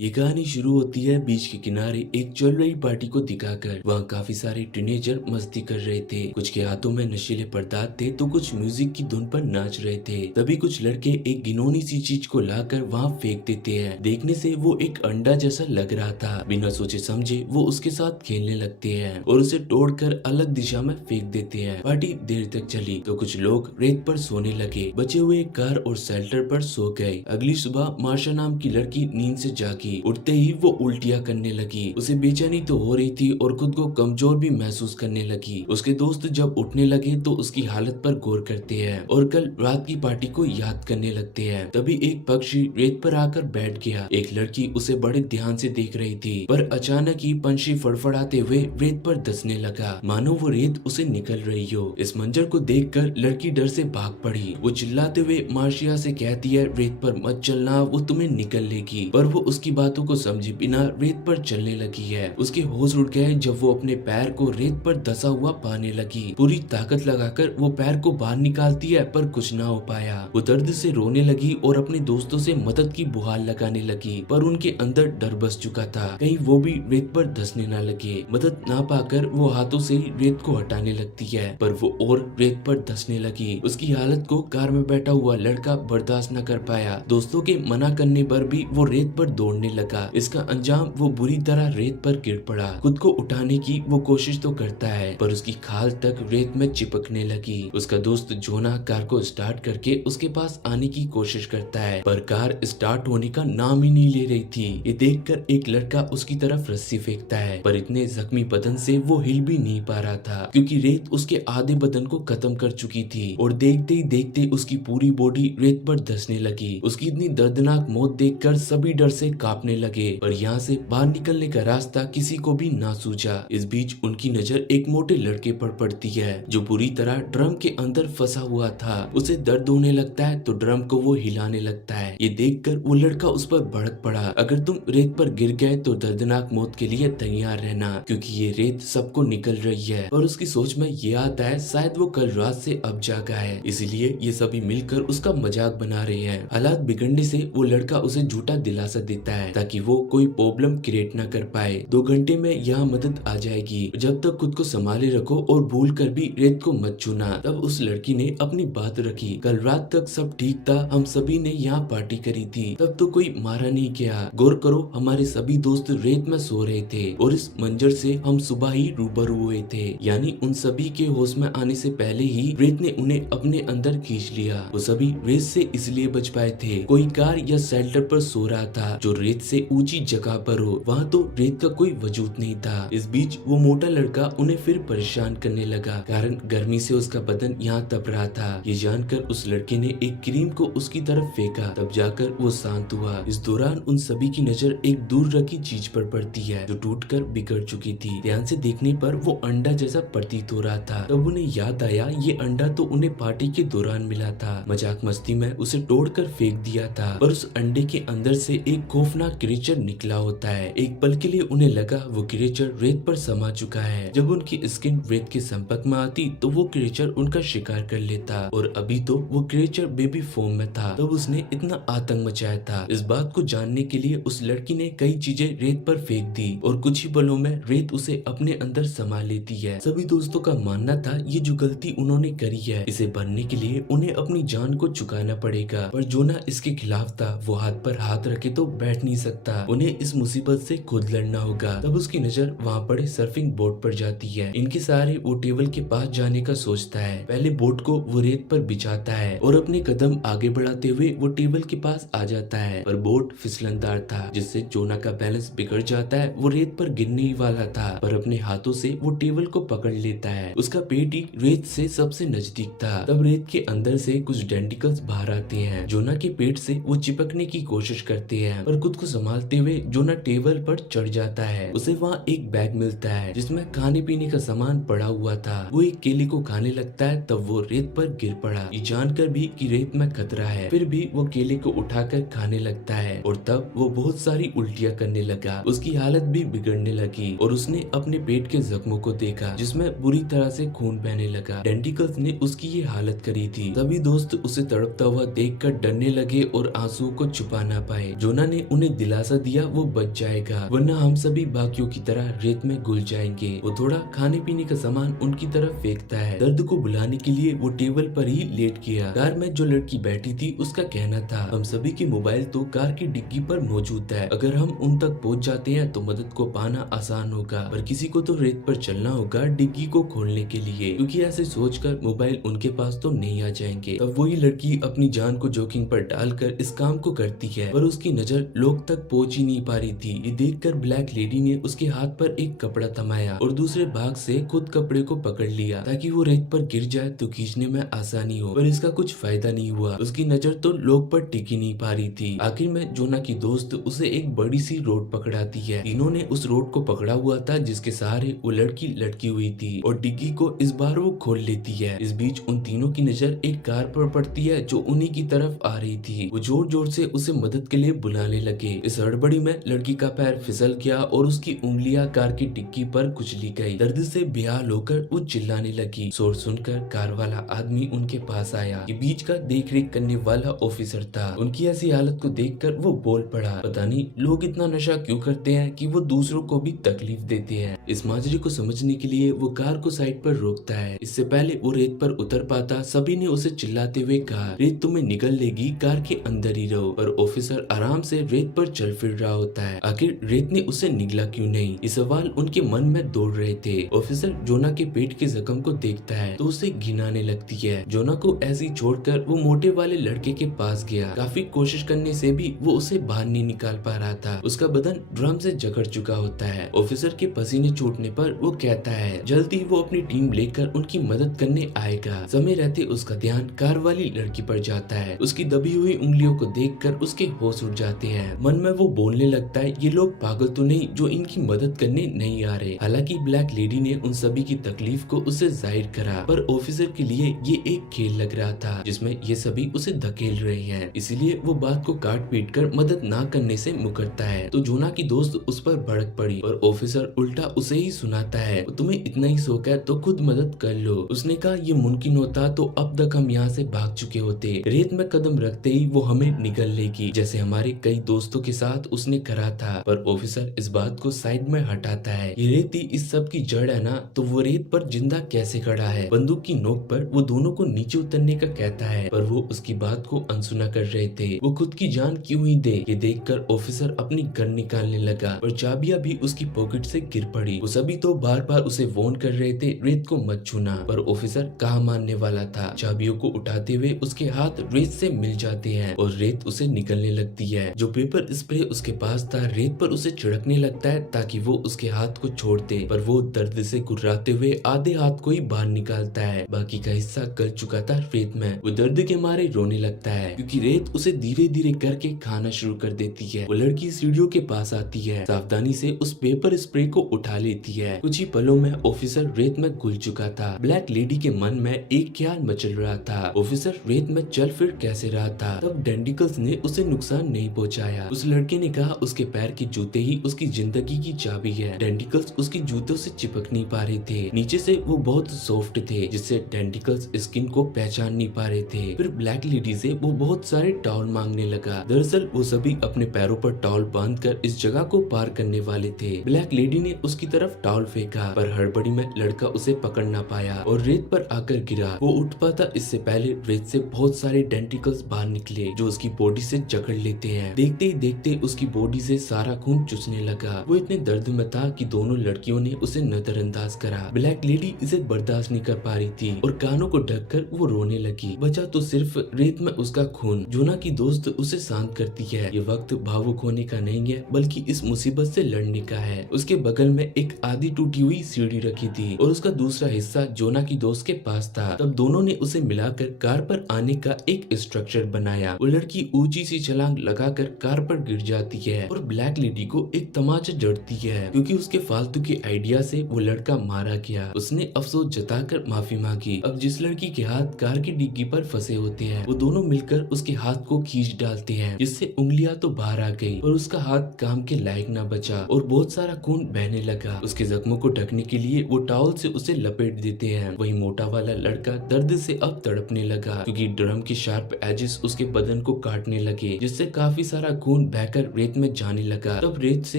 ये कहानी शुरू होती है बीच के किनारे एक चल रही पार्टी को दिखाकर। वहाँ काफी सारे टीनेजर मस्ती कर रहे थे। कुछ के हाथों में नशीले पदार्थ थे तो कुछ म्यूजिक की धुन पर नाच रहे थे। तभी कुछ लड़के एक घिनौनी सी चीज को लाकर वहाँ फेंक देते हैं। देखने से वो एक अंडा जैसा लग रहा था। बिना सोचे समझे वो उसके साथ खेलने लगते हैं और उसे तोड़कर अलग दिशा में फेंक देते हैं। पार्टी देर तक चली तो कुछ लोग रेत पर सोने लगे। बचे हुए कार और शेल्टर पर सो गए। अगली सुबह मार्शा नाम की लड़की नींद से जागी। उठते ही वो उल्टियां करने लगी। उसे बेचैनी तो हो रही थी और खुद को कमजोर भी महसूस करने लगी। उसके दोस्त जब उठने लगे तो उसकी हालत पर गौर करते हैं और कल रात की पार्टी को याद करने लगते हैं। तभी एक पक्षी रेत पर आकर बैठ गया। एक लड़की उसे बड़े ध्यान से देख रही थी, पर अचानक ही पंछी फड़फड़ाते हुए रेत पर धंसने लगा, मानो वो रेत उसे निकल रही हो। इस मंजर को देखकर लड़की डर से भाग पड़ी। वो चिल्लाते हुए मार्शिया से कहती है, रेत पर मत चलना, वो तुम्हें निकल लेगी। पर वो उसकी बातों को समझे बिना रेत पर चलने लगी है। उसके होश उड़ गए जब वो अपने पैर को रेत पर धंसा हुआ पाने लगी। पूरी ताकत लगाकर वो पैर को बाहर निकालती है पर कुछ ना हो पाया। वो दर्द से रोने लगी और अपने दोस्तों से मदद की गुहार लगाने लगी, पर उनके अंदर डर बस चुका था कहीं वो भी रेत पर धंसने ना लगे। मदद ना पाकर वो हाथों से ही रेत को हटाने लगती है, पर वो और रेत पर धंसने लगी। उसकी हालत को कार में बैठा हुआ लड़का बर्दाश्त न कर पाया। दोस्तों के मना करने पर भी वो रेत पर दौड़ने लगा। इसका अंजाम वो बुरी तरह रेत पर गिर पड़ा। खुद को उठाने की वो कोशिश तो करता है, पर उसकी खाल तक रेत में चिपकने लगी। उसका दोस्त जोना कार को स्टार्ट करके उसके पास आने की कोशिश करता है, पर कार स्टार्ट होने का नाम ही नहीं ले रही थी। ये देखकर एक लड़का उसकी तरफ रस्सी फेंकता है, पर इतने जख्मी बदन से वो हिल भी नहीं पा रहा था क्योंकि रेत उसके आधे बदन को खत्म कर चुकी थी और देखते ही देखते उसकी पूरी बॉडी रेत पर धंसने लगी। उसकी इतनी दर्दनाक मौत देखकर सभी डर से कांपने लगे, पर यहाँ से बाहर निकलने का रास्ता किसी को भी ना सूझा। इस बीच उनकी नजर एक मोटे लड़के पर पड़ती है जो बुरी तरह ड्रम के अंदर फंसा हुआ था। उसे दर्द होने लगता है तो ड्रम को वो हिलाने लगता है। ये देखकर वो लड़का उस पर भड़क पड़ा, अगर तुम रेत पर गिर गए तो दर्दनाक मौत के लिए तैयार रहना क्योंकि ये रेत सबको निकल रही है। और उसकी सोच में ये आता है शायद वो कल रात से अब जागा है, इसलिए ये सभी मिलकर उसका मजाक बना रहे हैं। हालात बिगड़ने से वो लड़का उसे झूठा दिलासा देता है ताकि वो कोई प्रॉब्लम क्रिएट ना कर पाए। 2 घंटे में यहाँ मदद आ जाएगी, जब तक खुद को संभाले रखो और भूल कर भी रेत को मत छूना। तब उस लड़की ने अपनी बात रखी, कल रात तक सब ठीक था, हम सभी ने यहाँ पार्टी करी थी, तब तो कोई मारा नहीं गया। गौर करो हमारे सभी दोस्त रेत में सो रहे थे और इस मंजर से हम सुबह ही रूबरू हुए थे, यानी उन सभी के होश में आने से पहले ही रेत ने उन्हें अपने अंदर खींच लिया। वो सभी रेत से इसलिए बच पाए थे, कोई कार या शेल्टर पर सो रहा था जो रेत से ऊंची जगह पर हो, वहाँ तो रेत का कोई वजूद नहीं था। इस बीच वो मोटा लड़का उन्हें फिर परेशान करने लगा, कारण गर्मी से उसका बदन यहाँ तप रहा था। ये जानकर उस लड़के ने एक क्रीम को उसकी तरफ फेंका, तब जाकर वो शांत हुआ। इस दौरान उन सभी की नजर एक दूर रखी चीज पर पड़ती है जो टूटकर बिगड़ चुकी थी। ध्यान से देखने पर वो अंडा जैसा प्रतीत हो रहा था। तब उन्हें याद आया ये अंडा तो उन्हें पार्टी के दौरान मिला था। मजाक मस्ती में उसे तोड़कर फेंक दिया था, पर उस अंडे के अंदर से एक खौफनाक क्रिएचर निकला होता है। एक पल के लिए उन्हें लगा वो क्रिएचर रेत पर समा चुका है। जब उनकी स्किन रेत के संपर्क में आती तो वो क्रिएचर उनका शिकार कर लेता, और अभी तो वो क्रिएचर बेबी फॉर्म में था। तब उसने इतना आतंक मचाया था। इस बात को जानने के लिए उस लड़की ने कई चीजें रेत पर फेंक दी और कुछ ही पलों में रेत उसे अपने अंदर समा लेती है। सभी दोस्तों का मानना था ये जो गलती उन्होंने करी है, इसे भरने के लिए उन्हें अपनी जान को चुकाना पड़ेगा, पर जोना इसके खिलाफ था। वो हाथ पर हाथ रखे तो बैठ नहीं सकता, उन्हें इस मुसीबत से खुद लड़ना होगा। तब उसकी नजर वहाँ पड़े सर्फिंग बोर्ड पर जाती है। इनके सहारे वो टेबल के पास जाने का सोचता है। पहले बोर्ड को वो रेत पर बिछाता है और अपने कदम आगे बढ़ाते हुए वो टेबल के पास आ जाता है, पर बोर्ड फिसलनदार था जिससे जोना का बैलेंस बिगड़ जाता है। वो रेत पर गिरने ही वाला था, पर अपने हाथों से वो टेबल को पकड़ लेता है। उसका पेट ही रेत से सबसे नजदीक था। तब रेत के अंदर से कुछ डेंटिकल्स बाहर आते हैं। जोना के पेट से वो चिपकने की कोशिश करते हैं, पर खुद को संभालते हुए जोना टेबल पर चढ़ जाता है। उसे वहाँ एक बैग मिलता है जिसमें खाने पीने का सामान पड़ा हुआ था। वो एक केले को खाने लगता है, तब वो रेत पर गिर पड़ा। ये जानकर भी कि रेत में खतरा है, फिर भी वो केले को उठाकर खाने लगता है और तब वो बहुत सारी उल्टियां करने लगा। उसकी हालत भी बिगड़ने लगी और उसने अपने पेट के जख्मों को देखा जिसमें बुरी तरह से खून बहने लगा। डेंटिकल्स ने उसकी ये हालत करी थी। तभी दोस्त उसे तड़पता हुआ देखकर डरने लगे और आंसुओं को छुपा ना पाए। जोना ने उन्हें उन्हें दिलासा दिया वो बच जाएगा, वरना हम सभी बाकियों की तरह रेत में घुल जाएंगे। वो थोड़ा खाने पीने का सामान उनकी तरफ फेंकता है। दर्द को बुलाने के लिए वो टेबल पर ही लेट गया। कार में जो लड़की बैठी थी उसका कहना था, हम सभी के मोबाइल तो कार की डिग्गी पर मौजूद है, अगर हम उन तक पहुंच जाते हैं तो मदद को पाना आसान होगा, पर किसी को तो रेत पर चलना होगा डिग्गी को खोलने के लिए, क्योंकि ऐसे सोचकर मोबाइल उनके पास तो नहीं आ जाएंगे। तब वही लड़की अपनी जान को जोखिम पर डालकर इस काम को करती है, पर उसकी नजर लोग तक पहुंच ही नहीं पा रही थी। ये देखकर ब्लैक लेडी ने उसके हाथ पर एक कपड़ा थमाया और दूसरे भाग से खुद कपड़े को पकड़ लिया ताकि वो रेत पर गिर जाए तो खींचने में आसानी हो, पर इसका कुछ फायदा नहीं हुआ। उसकी नजर तो लोग पर टिक ही नहीं पा रही थी। आखिर में जोना की दोस्त उसे एक बड़ी सी रोड पकड़ाती है। तीनों ने उस रोड को पकड़ा हुआ था जिसके सहारे वो लड़की लटकी हुई थी और डिग्गी को इस बार वो खोल लेती है। इस बीच उन तीनों की नजर एक कार पर पड़ती है जो उन्हीं की तरफ आ रही थी। वो जोर जोर से उसे मदद के लिए बुलाने लगे। इस हड़बड़ी में लड़की का पैर फिसल गया और उसकी उंगलियां कार की डिग्गी पर कुचली गई। दर्द से बेहाल होकर वो चिल्लाने लगी। शोर सुनकर कार वाला आदमी उनके पास आया। ये बीच का देख रेख करने वाला ऑफिसर था। उनकी ऐसी हालत को देखकर वो बोल पड़ा, पता नहीं लोग इतना नशा क्यों करते हैं कि वो दूसरों को भी तकलीफ देते हैं। इस माजरे को समझने के लिए वो कार को साइड पर रोकता है। इससे पहले वो रेत पर उतर पाता सभी ने उसे चिल्लाते हुए कहा, रेत तुम्हें निगल लेगी, कार के अंदर ही रहो। पर ऑफिसर आराम से रेत पर चल फिर रहा होता है। आखिर रेत ने उसे निगला क्यों नहीं, ये सवाल उनके मन में दौड़ रहे थे। ऑफिसर जोना के पेट के जख्म को देखता है तो उसे घिन आने लगती है। जोना को ऐसी छोड़कर वो मोटे वाले लड़के के पास गया। काफी कोशिश करने से भी वो उसे बाहर नहीं निकाल पा रहा था। उसका बदन ड्रम से जकड़ चुका होता है। ऑफिसर के पसीने छूटने पर वो कहता है जल्द ही वो अपनी टीम लेकर उनकी मदद करने आएगा। समय रहते उसका ध्यान कार वाली लड़की पर जाता है। उसकी दबी हुई उंगलियों को देखकर उसके होश उड़ जाते हैं। मन में वो बोलने लगता है, ये लोग पागल तो नहीं जो इनकी मदद करने नहीं आ रहे। हालांकि ब्लैक लेडी ने उन सभी की तकलीफ को उसे जाहिर करा, पर ऑफिसर के लिए ये एक खेल लग रहा था जिसमें ये सभी उसे धकेल रहे हैं। इसलिए वो बात को काट पीट कर मदद ना करने से मुकरता है। तो जोना की दोस्त उस पर भड़क पड़ी और ऑफिसर उल्टा उसे ही सुनाता है, तुम्हें इतना ही शौक है तो खुद मदद कर लो। उसने कहा, ये मुमकिन होता तो अब तक हम यहाँ से भाग चुके होते। रेत में कदम रखते ही वो हमें निगल लेगी, जैसे हमारे कई दोस्तों के साथ उसने करा था। पर ऑफिसर इस बात को साइड में हटाता है। ये रेत ही इस सब की जड़ है ना, तो वो रेत पर जिंदा कैसे खड़ा है। बंदूक की नोक पर वो दोनों को नीचे उतरने का कहता है, पर वो उसकी बात को अनसुना कर रहे थे। वो खुद की जान क्यों ही दे। ये देखकर ऑफिसर अपनी गन निकालने लगा और चाबियां भी उसकी पॉकेट से गिर पड़ी। वो सभी तो बार बार उसे वार्न कर रहे थे, रेत को मत छूना, पर ऑफिसर कहाँ मानने वाला था। चाबियों को उठाते हुए उसके हाथ रेत से मिल जाते हैं और रेत उसे निकलने लगती है। जो पेपर स्प्रे उसके पास था रेत पर उसे छिड़कने लगता है ताकि वो उसके हाथ को छोड़ दे, पर वो दर्द से गुर्राते हुए आधे हाथ को ही बाहर निकालता है। बाकी का हिस्सा गल चुका था रेत में। वो दर्द के मारे रोने लगता है क्योंकि रेत उसे धीरे धीरे करके खाना शुरू कर देती है। वो लड़की सीढ़ियों के पास आती है, सावधानी से उस पेपर स्प्रे को उठा लेती है। कुछ ही पलों में ऑफिसर रेत में घुल चुका था। ब्लैक लेडी के मन में एक ख्याल मचल रहा था, ऑफिसर रेत में चल फिर कैसे रहा था। तब डेंडिकल्स ने उसे नुकसान नहीं पहुंचाया। उस लड़के ने कहा उसके पैर के जूते ही उसकी जिंदगी की चाबी है। डेंडिकल्स उसके जूतों से चिपक नहीं पा रहे थे, नीचे से वो बहुत सॉफ्ट थे जिससे डेंडिकल्स स्किन को पहचान नहीं पा रहे थे। फिर ब्लैक लेडी से वो बहुत सारे टॉवल मांगने लगा। दरअसल वो सभी अपने पैरों पर टॉवल बांधकर इस जगह को पार करने वाले थे। ब्लैक लेडी ने उसकी तरफ टॉवल फेंका, पर हड़बड़ी में लड़का उसे पकड़ ना पाया और रेत पर आकर गिरा। वो उठ पाता इससे पहले रेत से बहुत सारे डेंटिकल्स बाहर निकले जो उसकी बॉडी से जकड़ लेते हैं। देखते ही देखते उसकी बॉडी से सारा खून चूसने लगा। वो इतने दर्द में था कि दोनों लड़कियों ने उसे नजरअंदाज करा। ब्लैक लेडी इसे बर्दाश्त नहीं कर पा रही थी और कानों को ढककर वो रोने लगी। बचा तो सिर्फ रेत में उसका खून। जोना की दोस्त उसे शांत करती है। ये वक्त भावुक होने का नहीं है बल्कि इस मुसीबत से लड़ने का है। उसके बगल में एक आधी टूटी हुई सीढ़ी रखी थी और उसका दूसरा हिस्सा जोना की दोस्त के पास था। तब दोनों ने उसे मिलाकर कार पर आने का एक स्ट्रक्चर बनाया। वो लड़की ऊंची सी छलांग लगाकर कार पर गिर जाती है और ब्लैक लेडी को एक तमाचा जड़ती है क्योंकि उसके फालतू के आइडिया से वो लड़का मारा गया। उसने अफसोस जताकर माफी मांगी। अब जिस लड़की के हाथ कार की डिग्गी पर फंसे होते हैं वो दोनों मिलकर उसके हाथ को खींच डालते हैं जिससे उंगलियां तो बाहर आ गई और उसका हाथ काम के लायक ना बचा और बहुत सारा खून बहने लगा। उसके जख्मों को ढकने के लिए वो टॉवल से उसे लपेट देते हैं। वही मोटा वाला लड़का दर्द से अब तड़पने लगा क्योंकि ड्रम के शार्प एजेस उसके बदन को काटने लगे जिससे काफी सारा खून खून बहकर रेत में जाने लगा। तब रेत से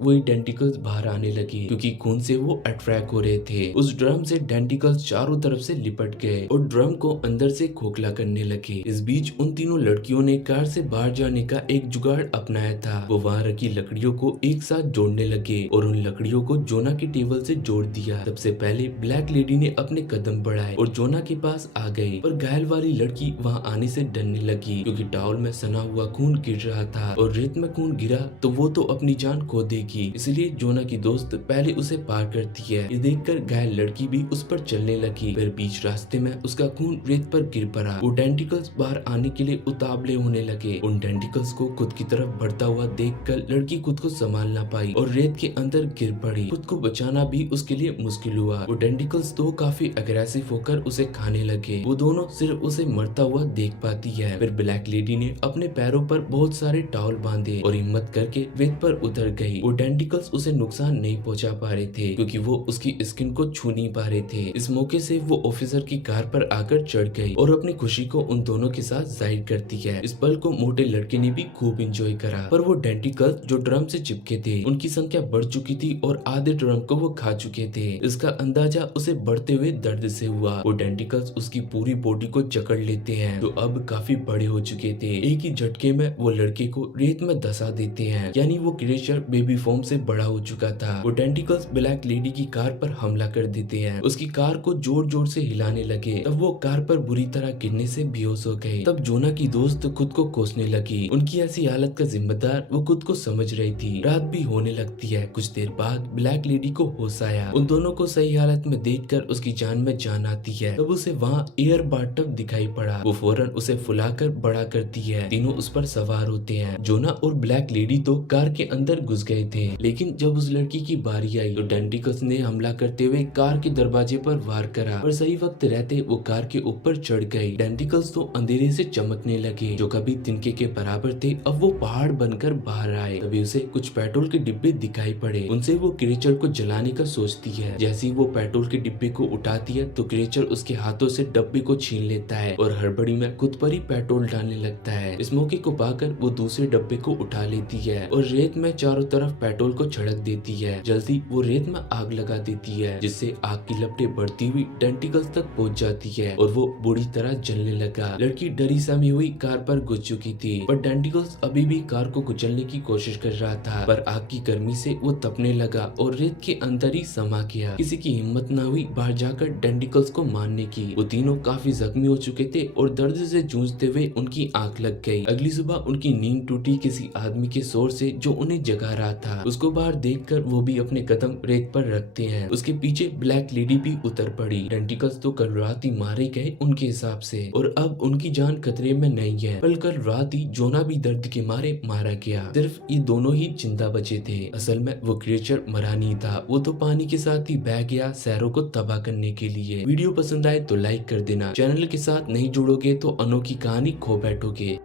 वही टेंटिकल्स बाहर आने लगे क्योंकि खून से वो अट्रैक्ट हो रहे थे। उस ड्रम से टेंटिकल्स चारों तरफ से लिपट गए और ड्रम को अंदर से खोखला करने लगे। इस बीच उन तीनों लड़कियों ने कार से बाहर जाने का एक जुगाड़ अपनाया था। वो वहाँ रखी लकड़ियों को एक साथ जोड़ने लगे और उन लकड़ियों को जोना के टेबल से जोड़ दिया। सबसे पहले ब्लैक लेडी ने अपने कदम बढ़ाए और जोना के पास आ गई, पर घायल वाली लड़की वहाँ आने से डरने लगी क्योंकि टॉवल में सना हुआ खून गिर रहा था और रेत में खून गिरा तो वो तो अपनी जान खो देगी। इसलिए जोना की दोस्त पहले उसे पार करती है। ये देखकर घायल लड़की भी उस पर चलने लगी। फिर बीच रास्ते में उसका खून रेत पर गिर पड़ा। वो टेंटिकल्स बाहर आने के लिए उतावले होने लगे। उन टेंटिकल्स को खुद की तरफ बढ़ता हुआ देखकर लड़की खुद को संभाल ना पाई और रेत के अंदर गिर पड़ी। खुद को बचाना भी उसके लिए मुश्किल हुआ। वो टेंटिकल्स तो काफी अग्रेसिव होकर उसे खाने लगे। वो दोनों सिर्फ उसे मरता हुआ देख पाती है। फिर ब्लैक लेडी ने अपने पैरों पर बहुत सारे टॉवल बांधे और हिम्मत करके रेत पर उतर गई। वो टेंटिकल्स उसे नुकसान नहीं पहुंचा पा रहे थे क्योंकि वो उसकी स्किन को छू नहीं पा रहे थे। इस मौके से वो ऑफिसर की कार पर आकर चढ़ गई और अपनी खुशी को उन दोनों के साथ जाहिर करती है। इस पल को मोटे लड़के ने भी खूब एंजॉय करा, पर वो टेंटिकल्स जो ड्रम से चिपके थे उनकी संख्या बढ़ चुकी थी और आधे ड्रम को वो खा चुके थे। इसका अंदाजा उसे बढ़ते हुए दर्द से हुआ। वो टेंटिकल्स उसकी पूरी बॉडी को जकड़ लेते हैं जो अब काफी बड़े हो चुके थे। एक ही झटके में वो लड़के को रेत में धसा देते हैं, यानी वो क्रिएचर बेबी फॉर्म से बड़ा हो चुका था। वो टेंटिकल्स ब्लैक लेडी की कार पर हमला कर देते हैं। उसकी कार को जोर जोर से हिलाने लगे। तब वो कार पर बुरी तरह गिरने से बेहोश हो गए। तब जोना की दोस्त खुद को कोसने लगी। उनकी ऐसी हालत का जिम्मेदार वो खुद को समझ रही थी। रात भी होने लगती है। कुछ देर बाद ब्लैक लेडी को होश आया। उन दोनों को सही हालत में देखकर उसकी जान में जान आती है। तब उसे वहाँ एयर बाथटब दिखाई पड़ा। वो फौरन उसे फुलाकर बड़ा करती है। तीनों उस पर सवार होते हैं। जोना और ब्लैक लेडी तो कार के अंदर घुस गए थे, लेकिन जब उस लड़की की बारी आई तो टेंटिकल्स ने हमला करते हुए कार के दरवाजे पर वार करा, पर सही वक्त रहते वो कार के ऊपर चढ़ गई। टेंटिकल्स तो अंधेरे से चमकने लगे जो कभी तिनके के बराबर थे, अब वो पहाड़ बनकर बाहर आए। तभी उसे कुछ पेट्रोल के डिब्बे दिखाई पड़े। उनसे वो क्रिएचर को जलाने का सोचती है। जैसे ही वो पेट्रोल के डिब्बे को उठाती है तो क्रिएचर उसके हाथों से डब्बे को छीन लेता है और हड़बड़ी में खुद पर ही पेट्रोल डालने लगता है। इस मौके को पाकर वो दूसरे डब्बे को उठा लेती है और रेत में चारों तरफ पेट्रोल को छिड़क देती है। जल्दी वो रेत में आग लगा देती है जिससे आग की लपटें बढ़ती हुई टेंटिकल्स तक पहुंच जाती है और वो बुरी तरह जलने लगा। लड़की डरी सहमी हुई कार पर घुस चुकी थी, पर टेंटिकल्स अभी भी कार को कुचलने की कोशिश कर रहा था, पर आग की गर्मी से वो तपने लगा और रेत के अंदर ही समा गया। किसी की हिम्मत न हुई बाहर जाकर टेंटिकल्स को मारने की। वो तीनों काफी जख्मी हो चुके थे और दर्द से जूझते हुए उनकी आंख लग गई। अगली सुबह उनकी नींद टूटी किसी आदमी के शोर से जो उन्हें जगा रहा था। उसको बाहर देखकर वो भी अपने कदम रेत पर रखते हैं। उसके पीछे ब्लैक लेडी भी उतर पड़ी। टेंटिकल्स तो कल रात ही मारे गए उनके हिसाब से और अब उनकी जान खतरे में नहीं है, पर कल रात ही जोना भी दर्द के मारे मारा गया। सिर्फ ये दोनों ही जिंदा बचे थे। असल में वो क्रिएचर मरा नहीं था, वो तो पानी के साथ ही बह गया शहरों को तबाह करने के लिए। वीडियो पसंद आए तो लाइक कर देना। चैनल के साथ नहीं जुड़ोगे तो अनोखी कहानी खो बैठोगे।